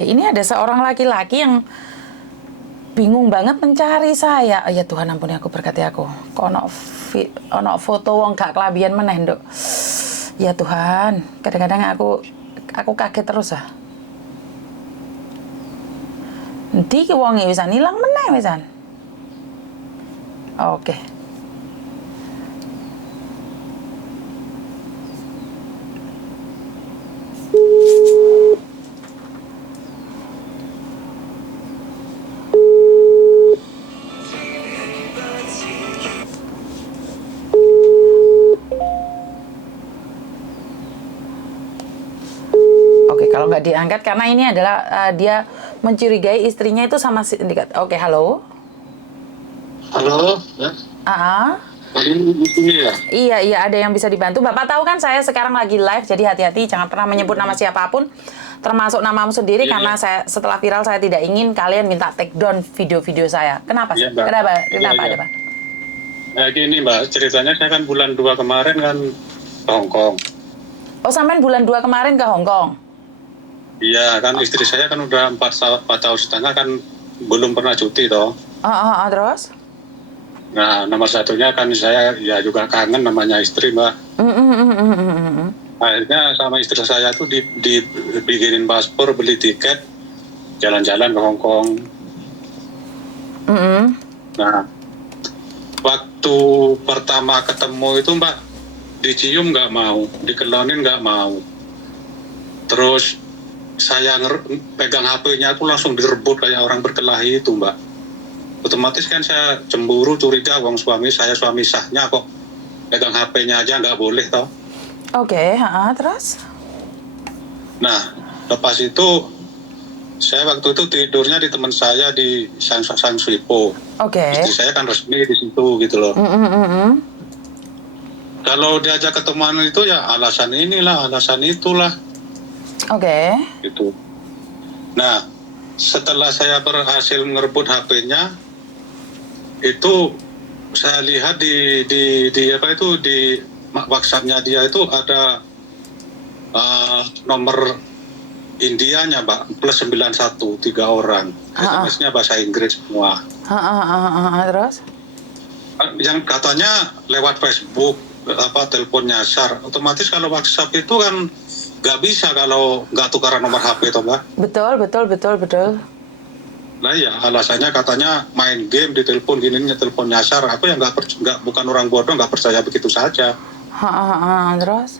Ini ada seorang laki-laki yang bingung banget mencari saya. Ya Tuhan ampuni aku, berkati aku. Kok ono foto wong gak kelabian meneh, Nduk. Ya Tuhan, kadang-kadang aku kaget terus ah. Endi ki wonge wisan ilang meneh wisan. Oke. Oke, kalau nggak diangkat karena ini adalah dia mencurigai istrinya itu sama sindikat. Oke, halo. Halo, ya. Ah, Ini ya. iya, ada yang bisa dibantu. Bapak tahu kan saya sekarang lagi live, jadi hati-hati, jangan pernah menyebut nama siapapun, termasuk namamu sendiri, Iya, karena saya setelah viral saya tidak ingin kalian minta take down video-video saya. Kenapa? Iya, Mbak. Kenapa? Iya. Ada Pak? Nah, gini Mbak, ceritanya saya kan bulan 2 kemarin kan ke Hong Kong. Oh, sampean bulan 2 kemarin ke Hong Kong? Iya, kan istri saya kan udah 4 tahun setengah kan belum pernah cuti toh. Terus? Nah, nomor satunya kan saya ya juga kangen namanya istri Mbak. Akhirnya sama istri saya tuh dibikinin paspor, beli tiket, jalan-jalan ke Hong Kong. Nah, waktu pertama ketemu itu Mbak, dicium nggak mau, dikelonin nggak mau. Terus saya pegang HP-nya aku langsung direbut kayak orang berkelahi itu Mbak. Otomatis kan saya cemburu, curiga, wong suami saya suami sahnya kok pegang HP-nya aja nggak boleh toh. Oke, terus? Nah, lepas itu saya waktu itu tidurnya di teman saya di Sang Swipo. Oke. Istri saya kan resmi di situ gitu loh. Kalau diajak ketemuan itu ya alasan inilah, alasan itulah. Oke. Gitu. Nah, setelah saya berhasil ngerebut HP-nya, itu saya lihat di WhatsApp-nya dia itu ada nomor Indianya, Mbak, plus 91, 3 orang. SMS-nya bahasa Inggris semua. Terus? Yang katanya lewat Facebook, telepon nyasar. Otomatis kalau WhatsApp itu kan nggak bisa kalau nggak tukaran nomor HP itu, Mbak. Betul. Nah ya alasannya katanya main game di telepon gini telepon nyasar. Aku yang bukan orang bodoh nggak percaya begitu saja. Terus?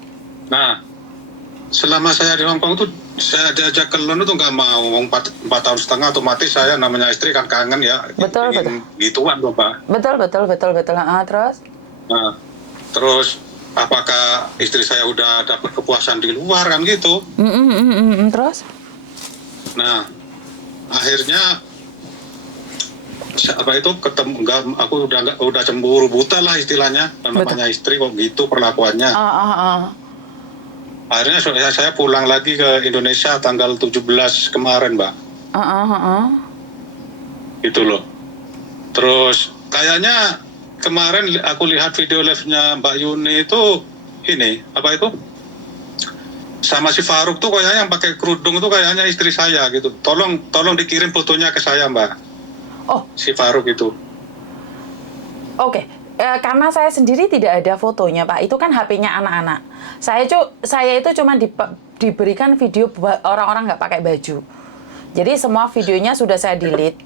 Nah selama saya di Hong Kong tuh saya diajak ke London tuh nggak mau. 4 tahun setengah otomatis saya namanya istri kan kangen ya. Betul. Gituan loh Pak. Betul. Terus? Nah terus apakah istri saya udah dapat kepuasan di luar kan gitu? Terus? Nah akhirnya apa itu ketemu aku udah cemburu buta lah istilahnya namanya istri kok gitu perlakuannya. Akhirnya saya pulang lagi ke Indonesia tanggal 17 kemarin Mbak. Gitu loh. Terus kayaknya kemarin aku lihat video live-nya Mbak Yuni itu ini apa itu sama si Faruk tuh kayaknya yang pakai kerudung tuh kayaknya istri saya gitu. Tolong dikirim fotonya ke saya Mbak. Oh, si Faruk itu. Oke. Karena saya sendiri tidak ada fotonya Pak, itu kan HP-nya anak-anak. Saya itu cuma diberikan video orang-orang nggak pakai baju. Jadi semua videonya sudah saya delete.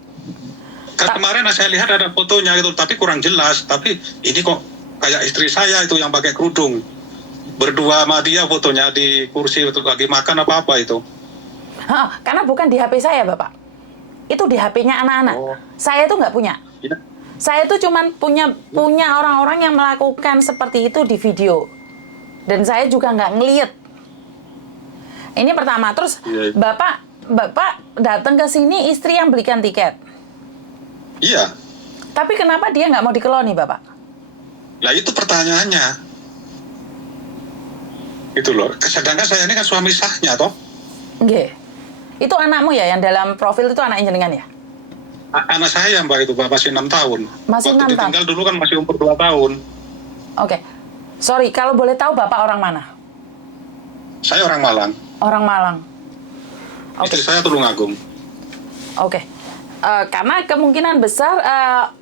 Kan kemarin saya lihat ada fotonya gitu, tapi kurang jelas. Tapi ini kok kayak istri saya itu yang pakai kerudung. Berdua sama dia fotonya di kursi lagi makan apa-apa itu. Karena bukan di HP saya Bapak. Itu di HP-nya anak-anak. Saya itu nggak punya. Ya. Saya itu cuma punya orang-orang yang melakukan seperti itu di video. Dan saya juga nggak ngeliat. Ini pertama. Terus Ya. Bapak datang ke sini, istri yang belikan tiket. Iya. Tapi kenapa dia nggak mau dikeloni Bapak? Lah itu pertanyaannya. Itu loh. Sedangkan saya ini kan suami sahnya toh. Nggih. Itu anakmu ya, yang dalam profil itu anak jenengan ya? Anak saya Mbak itu Mbak, masih 6 tahun. Masih 6 tahun? Ditinggal dulu kan masih umur 2 tahun. Oke. Sorry, kalau boleh tahu Bapak orang mana? Saya orang Malang. Orang Malang. Oke. Istri saya Tulungagung. Oke. Karena kemungkinan besar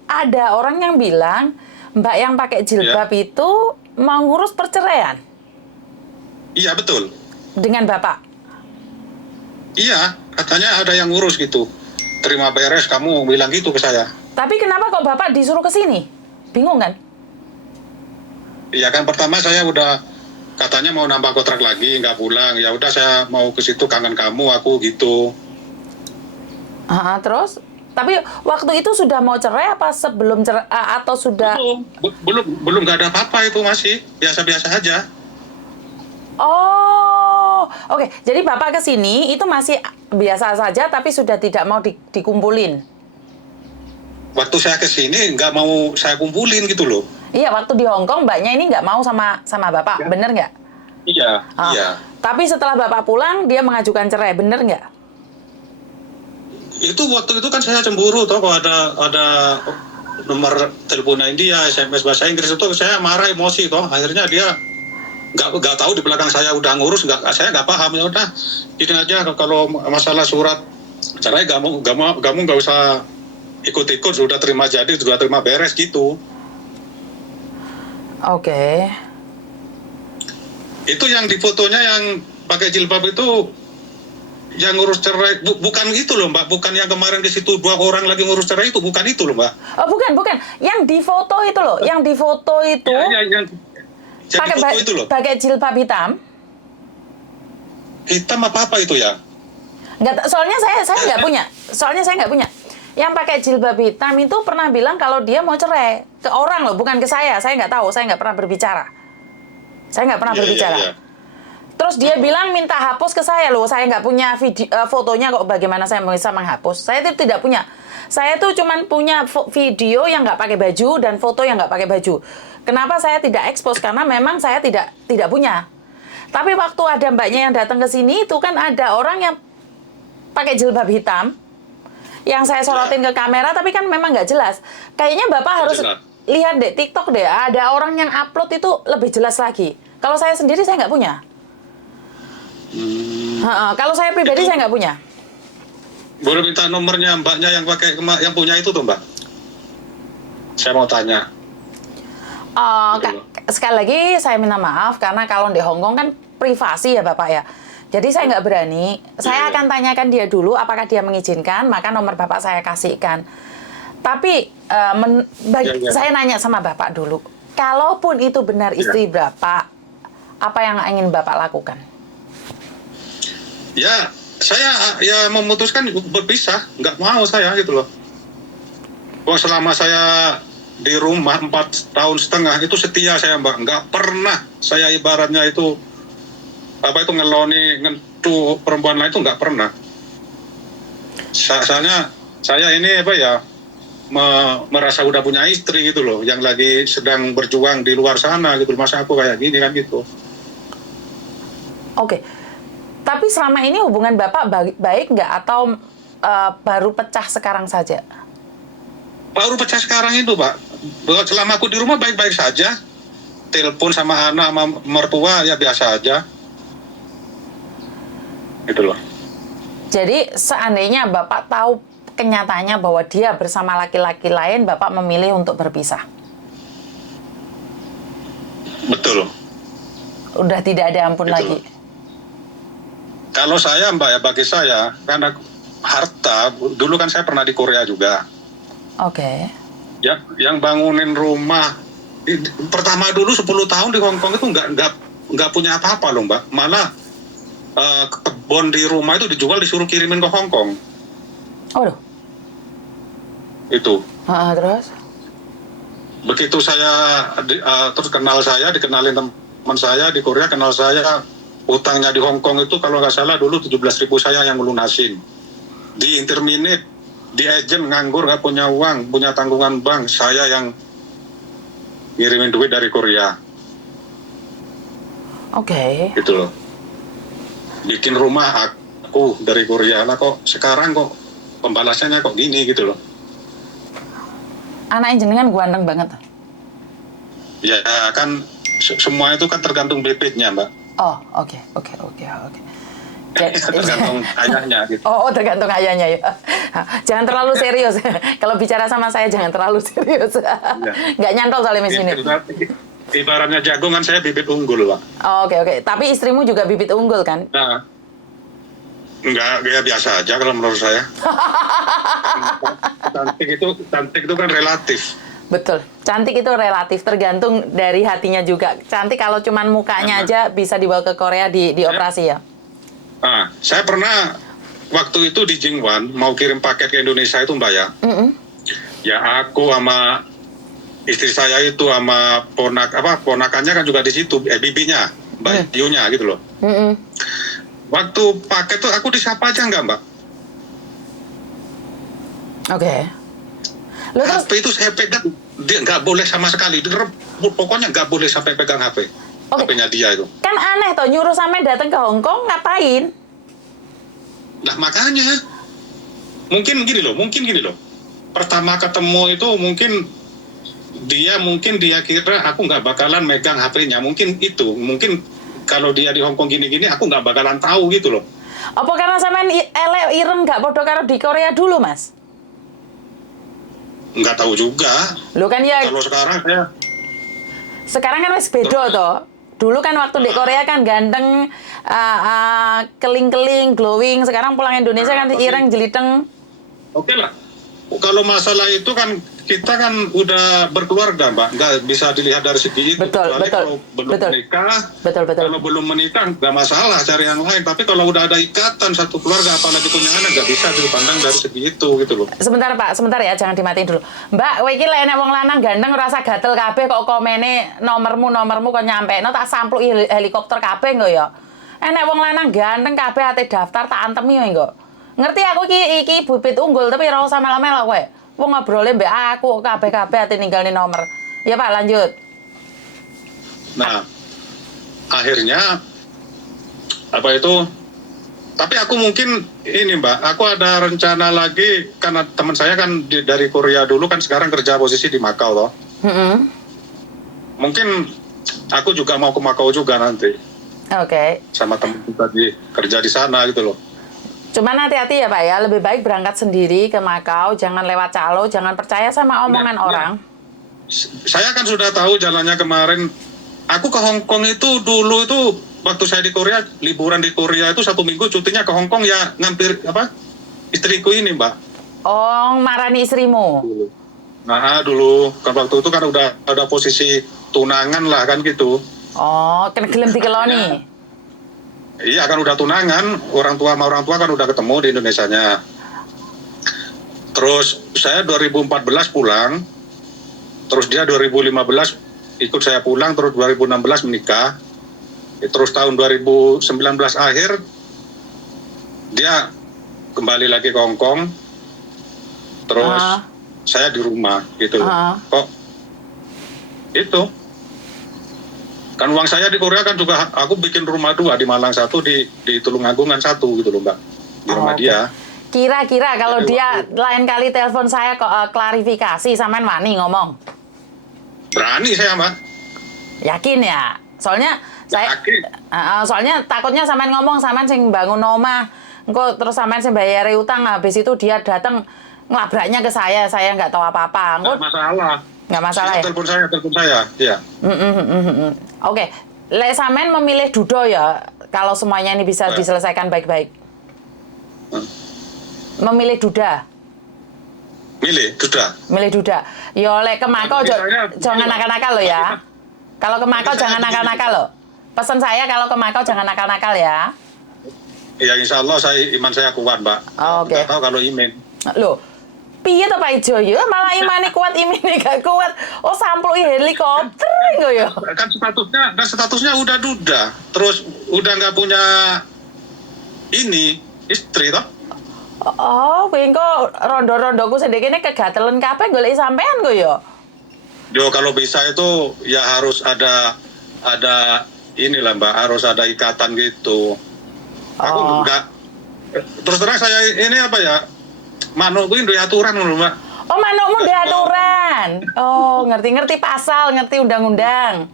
ada orang yang bilang Mbak yang pakai jilbab itu mau ngurus perceraian Iya, betul. dengan Bapak. Iya, katanya ada yang ngurus gitu. Terima beres, kamu bilang gitu ke saya. Tapi kenapa kok Bapak disuruh ke sini? Bingung kan? Iya kan, pertama saya udah katanya mau nambah kontrak lagi, nggak pulang. Ya udah saya mau ke situ, kangen kamu, aku gitu. Terus? Tapi waktu itu sudah mau cerai apa sebelum cerai atau sudah? Belum nggak ada apa-apa, itu masih biasa-biasa aja. Oh, oke. Jadi Bapak ke sini itu masih biasa saja tapi sudah tidak mau dikumpulin. Waktu saya ke sini nggak mau saya kumpulin gitu loh. Iya, waktu di Hong Kong Mbaknya ini nggak mau sama Bapak, Ya. bener nggak? Iya, iya. Tapi setelah Bapak pulang dia mengajukan cerai, bener nggak? Itu waktu itu kan saya cemburu toh, kalau ada nomor teleponnya India, SMS bahasa Inggris, itu saya marah, emosi toh. Akhirnya dia nggak tahu di belakang saya udah ngurus, saya nggak paham. Ya udah gini aja, kalau masalah surat cerai kamu nggak usah ikut-ikut, sudah terima jadi, sudah terima beres gitu. Oke. Itu yang di fotonya yang pakai jilbab itu yang ngurus cerai, bukan itu loh Mbak, bukan yang kemarin di situ 2 orang lagi ngurus cerai, itu bukan itu loh Mbak. Oh, bukan. Yang di foto itu loh, yang di foto itu Ya, yang pakai foto itu loh. pakai jilbab hitam. Hitam apa itu ya? Nggak, soalnya saya nggak punya. Soalnya saya nggak punya. Yang pakai jilbab hitam itu pernah bilang kalau dia mau cerai ke orang loh, bukan ke saya. Saya nggak tahu, saya nggak pernah berbicara. Saya nggak pernah berbicara. Iya. Terus dia bilang minta hapus ke saya loh. Saya nggak punya fotonya kok. Bagaimana saya bisa menghapus? Saya itu tidak punya. Saya tuh cuman punya video yang nggak pakai baju dan foto yang nggak pakai baju. Kenapa saya tidak expose? Karena memang saya tidak punya. Tapi waktu ada Mbaknya yang datang ke sini itu kan ada orang yang pakai jilbab hitam yang saya sorotin ke kamera, tapi kan memang nggak jelas. Kayaknya Bapak harus lihat deh TikTok deh. Ada orang yang upload itu lebih jelas lagi. Kalau saya sendiri saya nggak punya. Kalau saya pribadi saya nggak punya. Boleh minta nomornya Mbaknya yang pakai yang punya itu tuh Mbak? Saya mau tanya. Sekali lagi saya minta maaf karena kalau di Hong Kong kan privasi ya Bapak ya. Jadi saya nggak berani. Saya akan tanyakan dia dulu apakah dia mengizinkan, maka nomor Bapak saya kasihkan. Tapi saya nanya sama Bapak dulu. Kalaupun itu benar istri Bapak, apa yang ingin Bapak lakukan? Ya, saya memutuskan berpisah, nggak mau saya gitu loh. Selama saya di rumah 4,5 tahun itu setia saya Mbak, nggak pernah saya ibaratnya itu ngeloni, ngentu perempuan lain itu nggak pernah. Soalnya saya ini merasa udah punya istri gitu loh, yang lagi sedang berjuang di luar sana gitu, masa aku kayak gini kan gitu. Oke. Tapi selama ini hubungan Bapak baik nggak atau baru pecah sekarang saja? Baru pecah sekarang itu Pak. Selama aku di rumah baik-baik saja. Telepon sama anak, sama mertua ya biasa aja. Gitu loh. Jadi seandainya Bapak tahu kenyataannya bahwa dia bersama laki-laki lain, Bapak memilih untuk berpisah? Betul. Udah tidak ada ampun Betul. lagi? Kalau saya Mbak ya, bagi saya, karena harta, dulu kan saya pernah di Korea juga. Oke. Ya, yang bangunin rumah, pertama dulu 10 tahun di Hong Kong itu nggak punya apa-apa loh Mbak. Malah kebun di rumah itu dijual, disuruh kirimin ke Hong Kong. Waduh. Itu. Terus? Begitu saya terus dikenalin teman saya di Korea, kenal saya, utangnya di Hong Kong itu kalau nggak salah dulu 17.000 saya yang melunasin. Di interminate, di agent nganggur, nggak punya uang, punya tanggungan bank, saya yang ngirimin duit dari Korea. Oke. Gitu loh. Bikin rumah aku dari Korea. Nah kok sekarang kok pembalasannya kok gini gitu loh. Anak jenengan ganteng banget. Ya kan semua itu kan tergantung bibitnya Mbak. Oh, oke. Tergantung ayahnya gitu. Oh, tergantung ayahnya ya. Jangan terlalu serius. Kalau bicara sama saya jangan terlalu serius. Nggak nyantol soalnya Miss Minit. Ibaratnya jagung kan saya bibit unggul, Pak. Oh, oke. Tapi istrimu juga bibit unggul kan? Nah, enggak, ya biasa aja kalau menurut saya. Cantik itu kan relatif. Betul. Cantik itu relatif, tergantung dari hatinya juga. Cantik kalau cuman mukanya aja bisa dibawa ke Korea di operasi ya. Nah, saya pernah waktu itu di Jingwan mau kirim paket ke Indonesia itu Mbak ya. Ya aku sama istri saya itu sama ponakannya kan juga di situ, bibinya, Mbak Yunya gitu loh. Waktu paket tuh aku disapa aja nggak Mbak? Oke. Lo terus HP itu saya pegang, dia nggak boleh sama sekali. Pokoknya nggak boleh sampai pegang HP. HP-nya dia itu. Kan aneh toh, nyuruh sampai datang ke Hong Kong ngapain? Nah makanya, mungkin gini loh. Pertama ketemu itu mungkin dia kira aku nggak bakalan megang HP-nya. Mungkin kalau dia di Hong Kong gini-gini, aku nggak bakalan tahu gitu loh. Apa karena sampean ireng nggak podo karo di Korea dulu, Mas? Nggak tahu juga. Lo kan ya. Kalau sekarang kan wis beda toh. Dulu kan waktu di Korea kan ganteng, keling-keling, glowing. Sekarang pulang Indonesia kan ireng, jeliteng. Oke lah. Kalau masalah itu kan kita kan udah berkeluarga, Mbak. Nggak bisa dilihat dari segi itu. Betul. Kalau belum menikah, kalau belum menikah nggak masalah cari yang lain. Tapi kalau udah ada ikatan satu keluarga, apalagi punya anak, nggak bisa dipandang dari segi itu gitu loh. Sebentar Pak, sebentar ya, jangan dimatiin dulu. Mbak, kowe iki lek nek wong lanang ganteng rasa gatel kabeh kok komene nomormu kok nyampekno tak sampluki helikopter kabeh engko ya. Nek wong lanang ganteng kabeh ate daftar tak antemi yo engko. Ngerti aku iki bibit unggul tapi ora usah melo-melo kowe. Wong ngobrole mbek aku kabeh ate ninggalin nomor. Ya Pak, lanjut. Nah, akhirnya tapi aku mungkin ini Mbak, aku ada rencana lagi karena teman saya kan dari Korea dulu kan sekarang kerja posisi di Makau loh. Mungkin aku juga mau ke Makau juga nanti. Oke. Sama teman kita kerja di sana gitu loh. Cuman hati-hati ya Pak ya, lebih baik berangkat sendiri ke Makau, jangan lewat calo, jangan percaya sama omongan orang. Saya kan sudah tahu jalannya kemarin. Aku ke Hong Kong itu dulu itu waktu saya di Korea, liburan di Korea itu 1 minggu cutinya ke Hong Kong ya ngampir istriku ini Mbak. Oh, marani istrimu. Nah dulu kan waktu itu kan udah ada posisi tunangan lah kan gitu. Oh, kena gelem dikeloni. Iya kan udah tunangan, orang tua sama orang tua kan udah ketemu di Indonesianya. Terus saya 2014 pulang, terus dia 2015 ikut saya pulang, terus 2016 menikah. Terus tahun 2019 akhir dia kembali lagi ke Hong Kong. Terus saya di rumah gitu. Kok itu kan uang saya di Korea kan juga aku bikin rumah 2 di Malang 1, di Tulungagungan 1 gitu loh Mbak, di rumah dia. Kira-kira kalau dia lain kali telepon saya kok klarifikasi sampean wani ngomong? Berani saya Mbak. Yakin ya? Soalnya soalnya takutnya sampean ngomong sampean sing bangun omah, engko terus sampean sing bayar utang, habis itu dia datang ngelabraknya ke saya nggak tahu apa-apa. Nggak masalah. Nggak masalah ya? Telepon saya, iya. Oke, lek sampean memilih Dudo ya, kalau semuanya ini bisa diselesaikan baik-baik. Memilih Duda. Milih Duda. Yo lek ke Makau jangan nakal-nakal lo ya. Kalau ke Makau jangan nakal-nakal lo. Pesan saya kalau ke Makau jangan nakal-nakal ya. Ya insya Allah iman saya kuat Mbak. Oke. Nggak tahu kalau iman. Loh, piye to Pak Ijo ya? Malah imane kuat, imine gak kuat. Oh, sampluki helikopter engko ya. Kan statusnya udah duda. Terus udah nggak punya istri toh. Oh, kuwi engko rondo-rondoku sendekene kegatelen kabeh golek sampean kok ya. Yo kalau bisa itu ya harus ada inilah Mbak, harus ada ikatan gitu. Aku enggak terus terang saya ini manukku ini aturan loh Mbak. Oh, manukmu ndek aturan. Oh, ngerti pasal, ngerti undang-undang.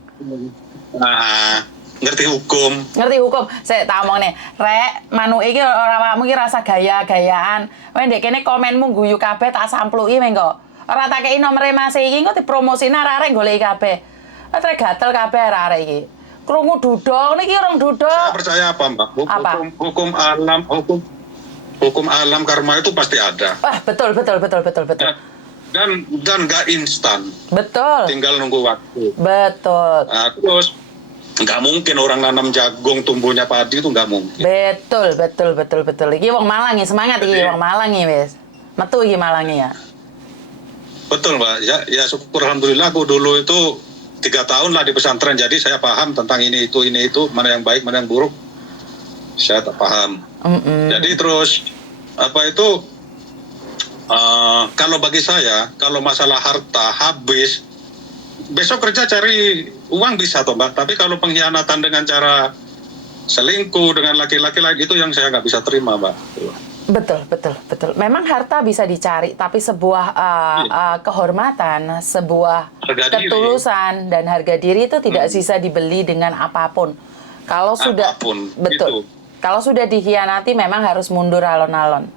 Nah, ngerti hukum. Ngerti hukum. Saya tak omong nih, rek, manuk iki ora awakmu iki rasa gaya-gayaan. Kowe ndek kene komenmu guyu kabeh tak sampluki mengko. Ora tak kei nomere Mas iki engko dipromosine arek-arek goleki kabeh. Atre gatel kabeh arek iki. Krungu dudong niki orang Saya dudong. percaya apa, Mbak? Apa? Hukum alam karma itu pasti ada. Wah, betul. Dan nggak instan, Betul. tinggal nunggu waktu. Betul. Nah, terus nggak mungkin orang nanam jagung tumbuhnya padi itu nggak mungkin. Betul. Iki wong Malang ya, semangat iki wong Malang ya, wis. Metu iki Malang ya. Betul, Mbak. Ya syukur alhamdulillah aku dulu itu 3 tahun lah di pesantren, jadi saya paham tentang ini itu, mana yang baik, mana yang buruk. Saya tak paham. Jadi terus apa itu? Kalau bagi saya, kalau masalah harta habis, besok kerja cari uang bisa toh Mbak. Tapi kalau pengkhianatan dengan cara selingkuh dengan laki-laki lain itu yang saya nggak bisa terima Mbak. Betul. Memang harta bisa dicari, tapi sebuah kehormatan, sebuah Harga diri. ketulusan dan harga diri itu tidak bisa dibeli dengan apapun. Kalau sudah Apapun, betul. gitu. Kalau sudah dikhianati memang harus mundur alon-alon.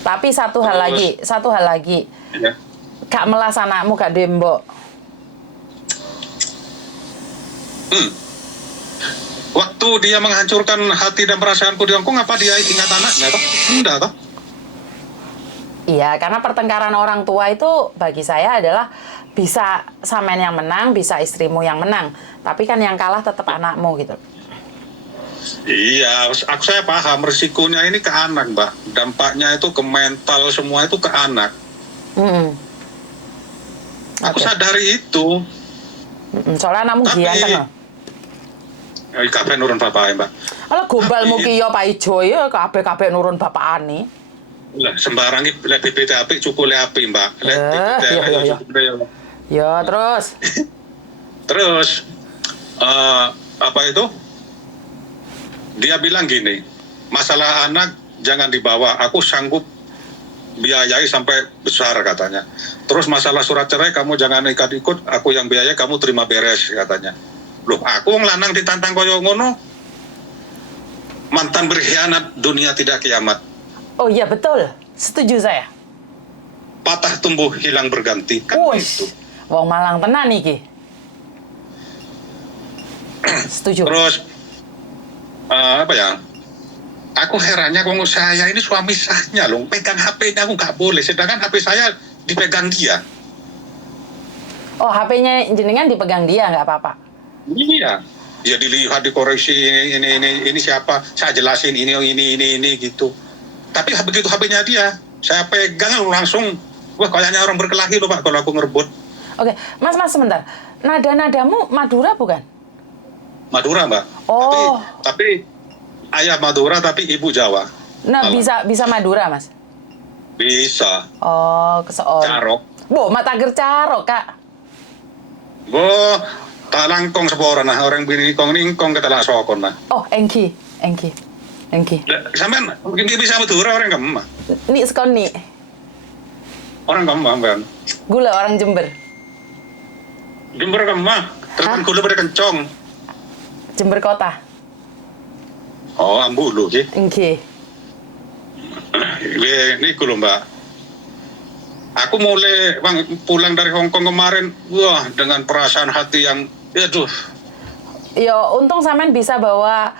Tapi satu hal lagi, Ya. gak melas anakmu gak dembok. Waktu dia menghancurkan hati dan perasaanku di Hongkong, apa dia ingat anaknya toh? Enggak toh? Iya, karena pertengkaran orang tua itu bagi saya adalah bisa sampean yang menang, bisa istrimu yang menang. Tapi kan yang kalah tetap anakmu gitu. Iya, saya paham resikonya ini ke anak, Mbak. Dampaknya itu ke mental semua itu ke anak. Aku Oke. sadari itu. Soalnya anakmu Tapi- gianteng loh. Kabeh nurun bapak Mbak. Alah gombalmu Tapi- ki ya Pak Ijo ya kabeh nurun bapakane. Lah sembarang iki lek bibit apik cukule api, Mbak. Lek bibit iya. elek ya cukule ya. Ya terus. Terus apa itu? Dia bilang gini, masalah anak jangan dibawa. Aku sanggup biayai sampai besar katanya. Terus masalah surat cerai kamu jangan ikut-ikut. Aku yang biayai, kamu terima beres katanya. Loh, aku wong lanang ditantang koyo ngono. Mantan berkhianat, dunia tidak kiamat. Oh iya betul. Setuju saya. Patah tumbuh hilang berganti. Kan Wush. itu. Wong Malang tenan iki. Setuju. Terus apa ya? Aku herannya kalau saya ini suami sahnya loh, pegang HP-nya aku nggak boleh, sedangkan HP saya dipegang dia. Oh, HP-nya jenengan dipegang dia nggak apa-apa. Iya. Ya dilihat, dikoreksi ini siapa? Saya jelasin ini gitu. Tapi begitu HP-nya dia, saya pegang langsung, wah kayaknya orang berkelahi loh Pak kalau aku ngerebut. Oke, Mas sebentar. Nada-nadamu Madura bukan? Madura Mbak. Oh. Tapi ayah Madura tapi ibu Jawa. Nah, Malah. bisa Madura, Mas. Bisa. Oh, keseor. Carok. Bo, mata gercarok, Kak. Bo, tak langkong sepora nah orang bini kong ningkong ketelak sokon nah. Oh, engki. Sampean mungkin bisa Madura orang Kemah. Nik sekon nik. Orang Kemah kan. Gula orang Jember. Jember Kemah. Terus kan gula pada kencong. Jember kota. Oh, Ambulu sih. Engki. Ini kulo Mbak. Aku mulai pulang dari Hongkong kemarin, wah dengan perasaan hati yang, aduh. Yo, untung sampean bisa bawa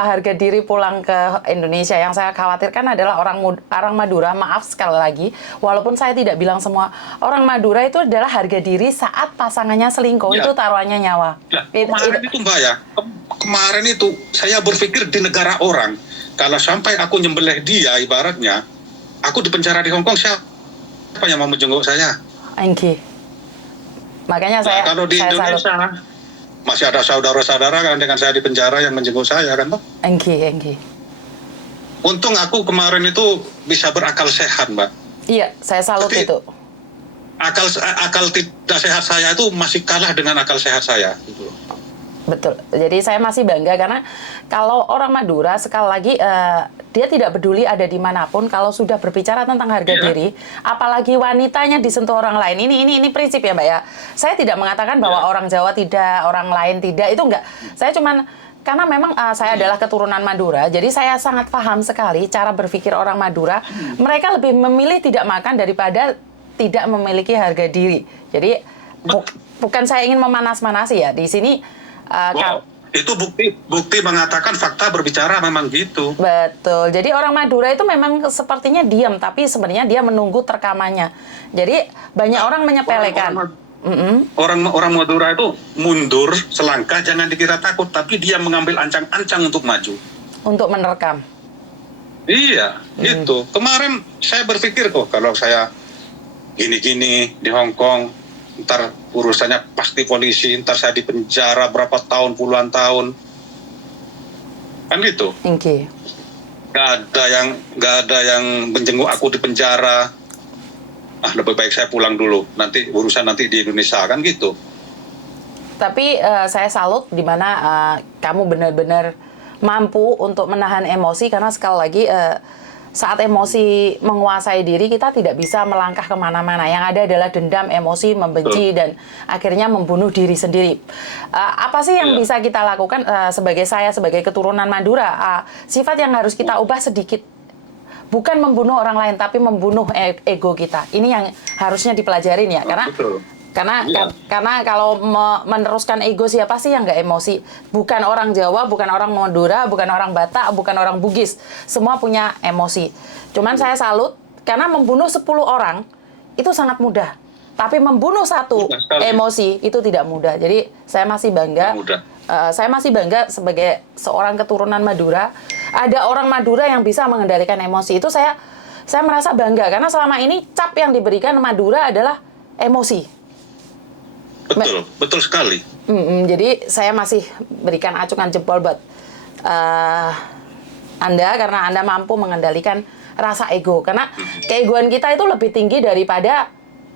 harga diri pulang ke Indonesia. Yang saya khawatirkan adalah orang Madura, maaf sekali lagi, walaupun saya tidak bilang semua orang Madura itu adalah harga diri saat pasangannya selingkuh, Ya. itu taruhannya nyawa. Nah, kemarin itu Mbak ya, kemarin itu saya berpikir di negara orang, kalau sampai aku nyembelih dia ibaratnya, aku di penjara di Hongkong, siapa yang mau menjenguk saya? Engki. Makanya Nah, kalau di saya Indonesia, salut. masih ada saudara-saudara kan dengan saya di penjara yang menjenguk saya kan toh? Engki. Untung aku kemarin itu bisa berakal sehat Mbak. Iya, saya salut Tapi- itu. Akal tidak sehat saya itu masih kalah dengan akal sehat saya. Gitu. Betul. Jadi saya masih bangga karena kalau orang Madura sekali lagi dia tidak peduli ada dimanapun kalau sudah berbicara tentang harga diri, apalagi wanitanya disentuh orang lain. Ini prinsip ya Mbak ya. Saya tidak mengatakan bahwa orang Jawa tidak, orang lain tidak, itu enggak. Saya cuman karena memang saya adalah keturunan Madura, jadi saya sangat paham sekali cara berpikir orang Madura. Mereka lebih memilih tidak makan daripada tidak memiliki harga diri. Jadi bukan saya ingin memanas-manasi ya di sini. Itu bukti mengatakan fakta berbicara memang gitu. Betul. Jadi orang Madura itu memang sepertinya diam, tapi sebenarnya dia menunggu terkamannya. Jadi banyak orang menyepelekan. Orang Madura itu mundur selangkah, jangan dikira takut, tapi dia mengambil ancang-ancang untuk maju. Untuk menerkam. Iya, itu. Kemarin saya berpikir kok kalau saya gini-gini di Hong Kong, ntar urusannya pasti polisi, ntar saya di penjara berapa tahun, puluhan tahun, kan gitu. Oke. Gak ada yang menjenguk aku di penjara. Lebih baik saya pulang dulu. Nanti urusan nanti di Indonesia, kan gitu. Tapi saya salut di mana kamu benar-benar mampu untuk menahan emosi karena sekali lagi saat emosi menguasai diri, kita tidak bisa melangkah kemana-mana. Yang ada adalah dendam, emosi, membenci, dan akhirnya membunuh diri sendiri. Apa sih yang bisa kita lakukan sebagai keturunan Madura? Sifat yang harus kita ubah sedikit. Bukan membunuh orang lain, tapi membunuh ego kita. Ini yang harusnya dipelajarin ya. Karena kalau meneruskan ego, siapa sih yang nggak emosi? Bukan orang Jawa, bukan orang Madura, bukan orang Batak, bukan orang Bugis. Semua punya emosi. Cuman saya salut, karena membunuh 10 orang itu sangat mudah. Tapi membunuh satu emosi itu tidak mudah. Jadi saya masih bangga. Saya masih bangga sebagai seorang keturunan Madura. Ada orang Madura yang bisa mengendalikan emosi. Itu saya merasa bangga. Karena selama ini cap yang diberikan Madura adalah emosi. Betul sekali. Jadi saya masih berikan acungan jempol buat Anda karena Anda mampu mengendalikan rasa ego. Karena keegoan kita itu lebih tinggi daripada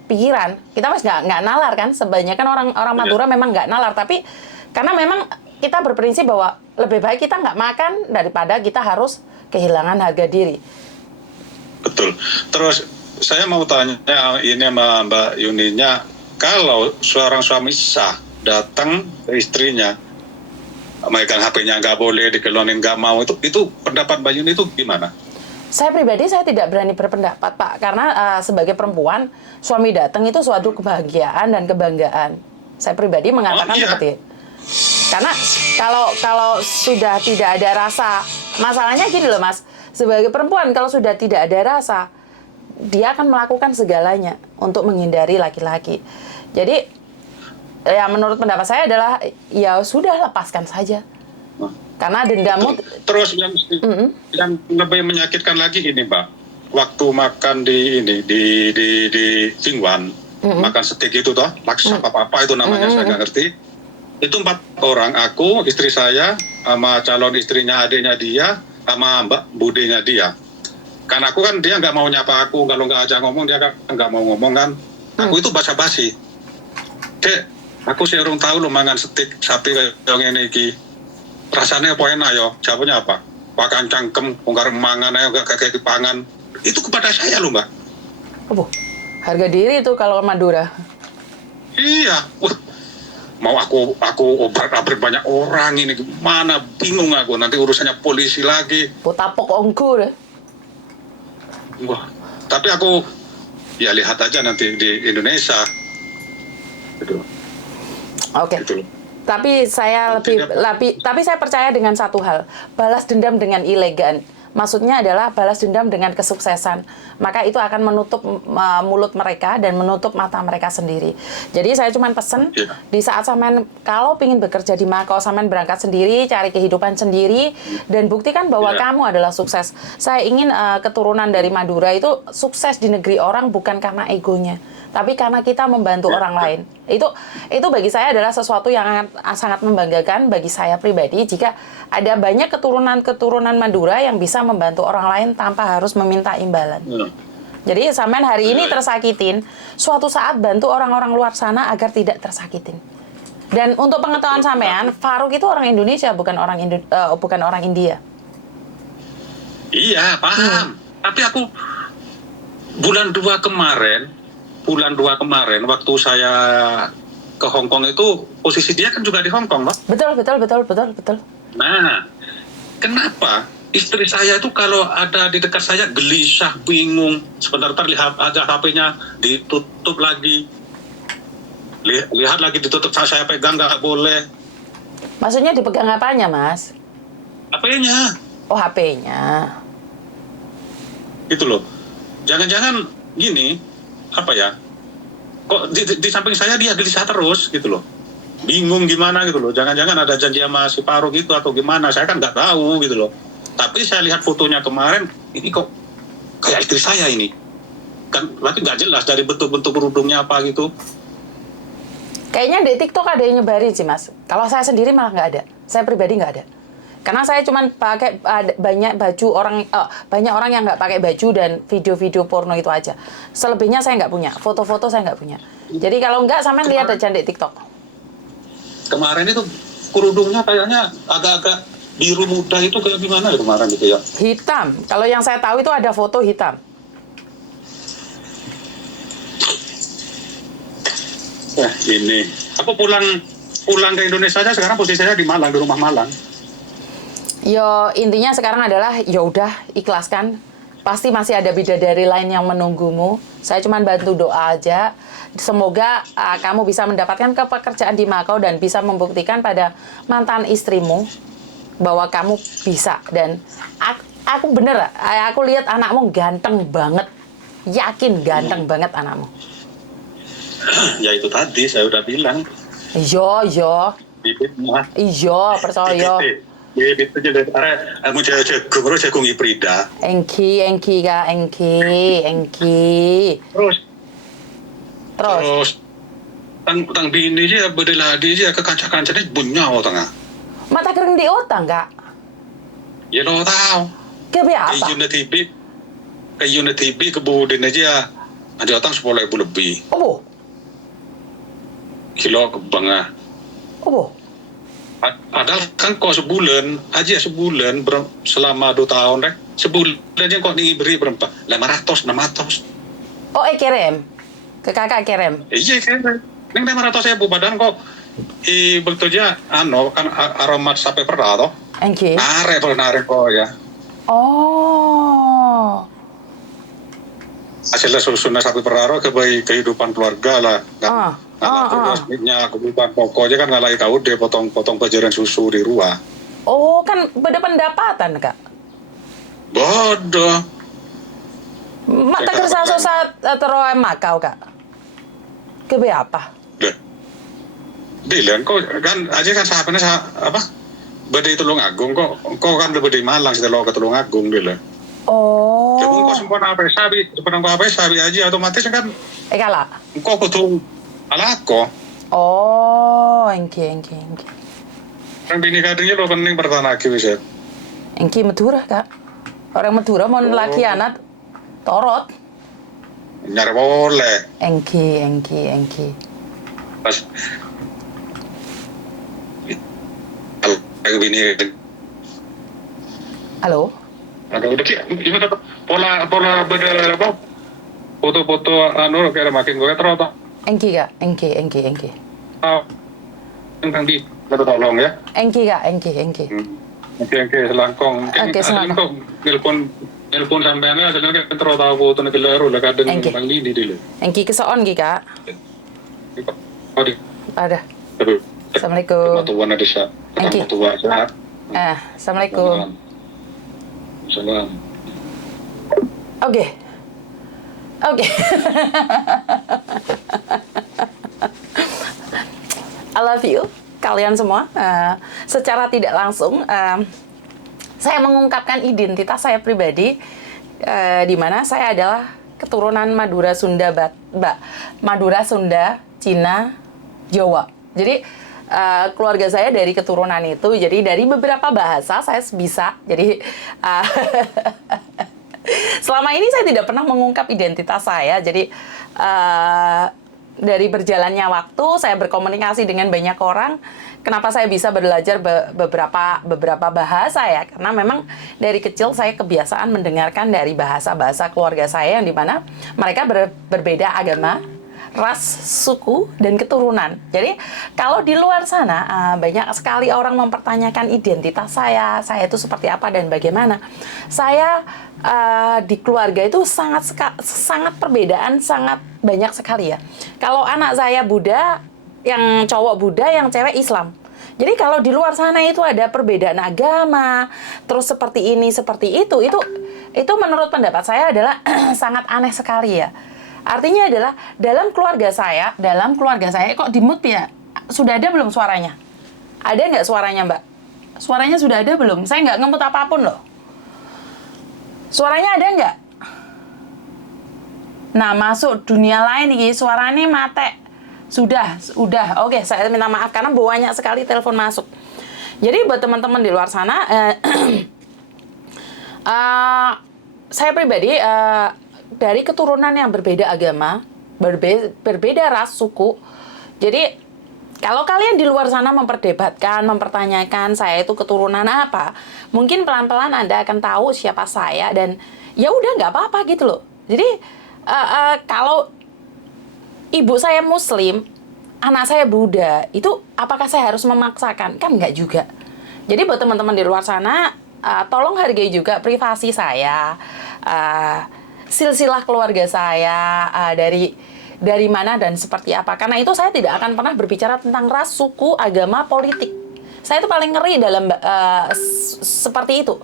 pikiran. Kita masih nggak nalar kan. Sebanyak kan orang Madura memang nggak nalar. Tapi karena memang kita berprinsip bahwa lebih baik kita nggak makan daripada kita harus kehilangan harga diri. Betul. Terus saya mau tanya ini sama Mbak Yuninya. Kalau seorang suami sah datang ke istrinya, megang HP-nya nggak boleh, dikelonin nggak mau, itu pendapat Mbak Yuni itu gimana? Saya pribadi saya tidak berani berpendapat Pak, karena sebagai perempuan suami datang itu suatu kebahagiaan dan kebanggaan. Saya pribadi mengatakan seperti itu. Karena kalau sudah tidak ada rasa, masalahnya gini loh Mas, sebagai perempuan kalau sudah tidak ada rasa, dia akan melakukan segalanya untuk menghindari laki-laki. Jadi, ya menurut pendapat saya adalah, ya sudah lepaskan saja. Karena dendammu... Terus yang lebih menyakitkan lagi ini Mbak, waktu makan di Singwan, makan steak itu toh, laksa apa itu namanya, saya nggak ngerti. Itu 4 orang, aku, istri saya, sama calon istrinya, adiknya dia, sama Mbak budenya dia. Karena aku kan dia nggak mau nyapa aku, kalau nggak ajak ngomong dia nggak mau ngomong kan. Aku itu basa-basi. Dek, aku sih urung tahu lo mangan steak sapi kayak ngene iki. Rasanya apa enak yo? Jawabnya apa? Pakan cangkem, bongkar mangan ayo gak kayak pangan. Itu kepada saya loh Mbak. Harga diri itu kalau Madura. Iya. Mau aku obrak-abrik banyak orang ini gimana? Bingung aku. Nanti urusannya polisi lagi. Potapok ongku deh. Wah, tapi aku ya lihat aja nanti di Indonesia. Gitu. Oke. Gitu. Tapi saya tapi saya percaya dengan satu hal, balas dendam dengan elegan. Maksudnya adalah balas dendam dengan kesuksesan. Maka itu akan menutup mulut mereka dan menutup mata mereka sendiri. Jadi saya cuma pesen, di saat sampean kalau ingin bekerja di Makau, sampean berangkat sendiri, cari kehidupan sendiri, dan buktikan bahwa kamu adalah sukses. Saya ingin keturunan dari Madura itu sukses di negeri orang bukan karena egonya, tapi karena kita membantu orang lain. Itu bagi saya adalah sesuatu yang sangat membanggakan bagi saya pribadi jika ada banyak keturunan Madura yang bisa membantu orang lain tanpa harus meminta imbalan. Jadi sampean hari ini tersakitin, suatu saat bantu orang-orang luar sana agar tidak tersakitin. Dan untuk pengetahuan sampean, Faruk itu orang Indonesia, bukan orang India. Iya, paham. Tapi aku bulan 2 kemarin waktu saya ke Hong Kong itu posisi dia kan juga di Hong Kong, loh. Betul. Nah, kenapa istri saya itu kalau ada di dekat saya gelisah, bingung, sebentar lihat aja HP-nya ditutup lagi. Lihat lagi ditutup, saya pegang nggak boleh. Maksudnya dipegang apanya, Mas? HP-nya. Oh, HP-nya. Gitu loh. Jangan-jangan gini, apa ya? Kok di samping saya dia gelisah terus gitu loh. Bingung gimana gitu loh. Jangan-jangan ada janji sama si Faruk gitu atau gimana. Saya kan nggak tahu gitu loh. Tapi saya lihat fotonya kemarin, ini kok kayak istri saya ini. Kan berarti nggak jelas dari bentuk-bentuk kerudungnya apa gitu. Kayaknya di TikTok ada yang nyebarin sih, Mas. Kalau saya sendiri malah nggak ada. Saya pribadi nggak ada. Karena saya cuma pakai banyak orang yang nggak pakai baju dan video-video porno itu aja. Selebihnya saya nggak punya. Foto-foto saya nggak punya. Jadi kalau nggak, sampean lihat aja di TikTok. Kemarin itu kerudungnya kayaknya agak-agak biru muda itu kayak gimana ya kemarin gitu ya? Hitam. Kalau yang saya tahu itu ada foto hitam. Ini. Aku pulang ke Indonesia aja sekarang posisi saya di Malang, di rumah Malang. Yo, intinya sekarang adalah ya udah ikhlaskan. Pasti masih ada bidadari lain yang menunggumu. Saya cuma bantu doa aja. Semoga kamu bisa mendapatkan pekerjaan di Makau dan bisa membuktikan pada mantan istrimu bahwa kamu bisa. Dan aku bener, aku lihat anakmu ganteng banget. Yakin ganteng banget anakmu. Ya itu tadi saya udah bilang. Iya. Bibitnya. Iya, percaya. Bibit aja dari kamu jagung hibrida. Engki kak, engki. Terus. Tang bini aja berdeladi aja ke kancah-kancahnya bunyau tengah. Mata kering di utang kak. Ya lo tahu. Kebiasa. Ke unit TV kebudin aja. Ada utang 10.000 lebih. Oh, Kilo kebangah. oh. Padahal kan kok sebulan aja selama 2 tahun deh. Sebulan aja kok diberi berapa? 500, 600. Oh, kirim. Ke kakak kirim. Iya kan. Neng 500.000 badan kok betulnya kan aromat sampai pernah toh. Engki. Nare kok ya. Oh. Hasilnya susunnya sampai peraro kehidupan keluarga lah. Terusnya kebutuhan pokoknya kan nggak lagi kau deh potong pajaran susu di rumah. Oh, kan beda pendapatan kak. Bodoh. Mata kerja saat terus Makau kak. Kebe apa? Bilang kok kan aja kan sahabatnya apa? Badai Tulungagung kok kan badai Malang setelah ke Tulungagung bilang. Oh. Jadi kok sempurna apa sabi aja otomatis kan. Kalah. Kok betul alako. Oh, engki. Kan bini kadangnya lo pening pertama lagi bisa. Engki Madura kak. Orang Madura mau laki anak torot. Nyari boleh. Engki. Pas bini. Halo. Ada udah gimana pola beda apa? Foto-foto kayak makin gue terus. Engki kak. Tentang di tolong ya. Engki kak. Oke, selangkong. Oke, selangkong. Nelpon sampean sebenarnya kan terus tahu foto nek lero lah kadang bang ini dulu. Engki kesoon ki kak. Ada. Assalamualaikum. Tuan ada sya. Tua sehat. Assalamualaikum. Salam. Oke. I love you, kalian semua. Secara tidak langsung, saya mengungkapkan identitas saya pribadi, di mana saya adalah keturunan Madura Sunda, Madura Sunda, Cina, Jawa. Jadi keluarga saya dari keturunan itu, jadi dari beberapa bahasa saya bisa. Jadi selama ini saya tidak pernah mengungkap identitas saya. Jadi dari berjalannya waktu, saya berkomunikasi dengan banyak orang. Kenapa saya bisa belajar beberapa bahasa ya? Karena memang dari kecil saya kebiasaan mendengarkan dari bahasa-bahasa keluarga saya yang dimana mereka berbeda agama, ras, suku, dan keturunan. Jadi kalau di luar sana banyak sekali orang mempertanyakan identitas saya itu seperti apa dan bagaimana. Saya di keluarga itu sangat perbedaan, sangat banyak sekali ya. Kalau anak saya Buddha, yang cowok Buddha, yang cewek Islam. Jadi kalau di luar sana itu ada perbedaan agama, terus seperti ini, seperti itu menurut pendapat saya adalah sangat aneh sekali ya. Artinya adalah dalam keluarga saya kok di mute ya? Sudah ada belum suaranya? Ada nggak suaranya, Mbak? Suaranya sudah ada belum? Saya nggak ngemut apapun loh. Suaranya ada nggak? Nah, masuk dunia lain nih, suaranya mate. Sudah. Oke, saya minta maaf karena banyak sekali telepon masuk. Jadi buat teman-teman di luar sana, saya pribadi dari keturunan yang berbeda agama, berbeda ras, suku. Jadi kalau kalian di luar sana memperdebatkan, mempertanyakan saya itu keturunan apa, mungkin pelan-pelan Anda akan tahu siapa saya dan ya udah nggak apa-apa gitu loh. Jadi kalau ibu saya Muslim, anak saya Buddha, itu apakah saya harus memaksakan? Kan nggak juga. Jadi buat teman-teman di luar sana, tolong hargai juga privasi saya, silsilah keluarga saya, dari mana dan seperti apa. Karena itu saya tidak akan pernah berbicara tentang ras, suku, agama, politik. Saya itu paling ngeri dalam seperti itu.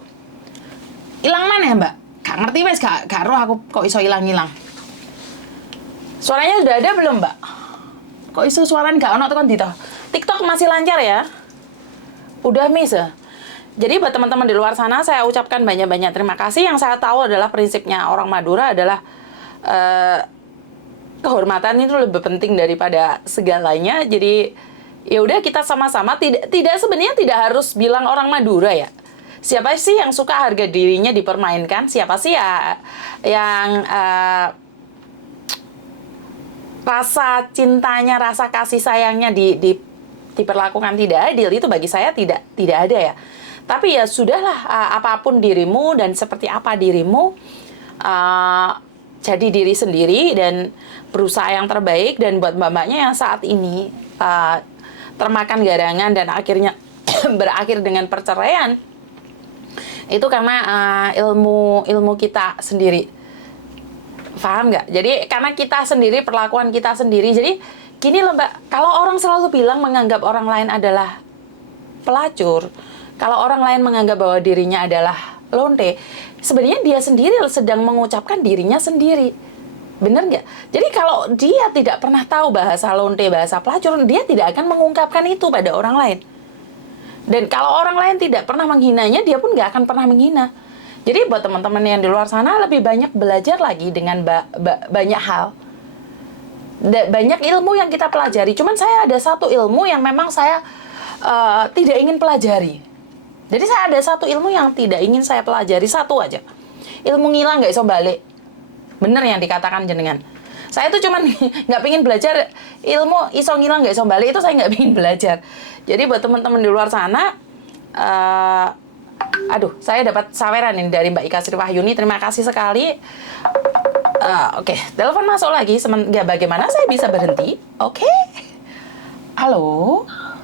Hilang mana ya, Mbak? Gak ngerti wes, gak roh aku kok iso hilang-hilang. Suaranya sudah ada belum, Mbak? Kok iso suaranya gak ono tekan dito? TikTok masih lancar ya? Udah miss ya? Jadi buat teman-teman di luar sana, saya ucapkan banyak-banyak terima kasih. Yang saya tahu adalah prinsipnya orang Madura adalah kehormatan itu lebih penting daripada segalanya. Jadi ya udah kita sama-sama tidak sebenarnya tidak harus bilang orang Madura ya. Siapa sih yang suka harga dirinya dipermainkan? Siapa sih ya yang rasa cintanya, rasa kasih sayangnya diperlakukan tidak adil? Itu bagi saya tidak ada ya. Tapi ya sudahlah, apapun dirimu dan seperti apa dirimu, jadi diri sendiri dan berusaha yang terbaik. Dan buat mbak-mbaknya yang saat ini termakan garangan dan akhirnya berakhir dengan perceraian, itu karena ilmu kita sendiri. Paham nggak? Jadi karena kita sendiri, perlakuan kita sendiri. Jadi gini loh Mbak, kalau orang selalu bilang menganggap orang lain adalah pelacur, kalau orang lain menganggap bahwa dirinya adalah lonte, sebenarnya dia sendiri sedang mengucapkan dirinya sendiri. Bener nggak? Jadi kalau dia tidak pernah tahu bahasa lonte, bahasa pelacur, dia tidak akan mengungkapkan itu pada orang lain. Dan kalau orang lain tidak pernah menghinanya, dia pun nggak akan pernah menghina. Jadi buat teman-teman yang di luar sana, lebih banyak belajar lagi dengan banyak hal. Banyak ilmu yang kita pelajari. Cuman saya ada satu ilmu yang memang saya tidak ingin pelajari. Jadi saya ada satu ilmu yang tidak ingin saya pelajari, satu aja. Ilmu ngilang nggak iso balik. Bener yang dikatakan jenengan. Saya tuh cuman nggak pingin belajar ilmu iso ngilang nggak iso balik, itu saya nggak pingin belajar. Jadi buat teman-teman di luar sana, aduh, saya dapat saweran ini dari Mbak Ika Sri Wahyuni. Terima kasih sekali. Oke, telepon masuk lagi. Ya, bagaimana saya bisa berhenti? Oke. Halo.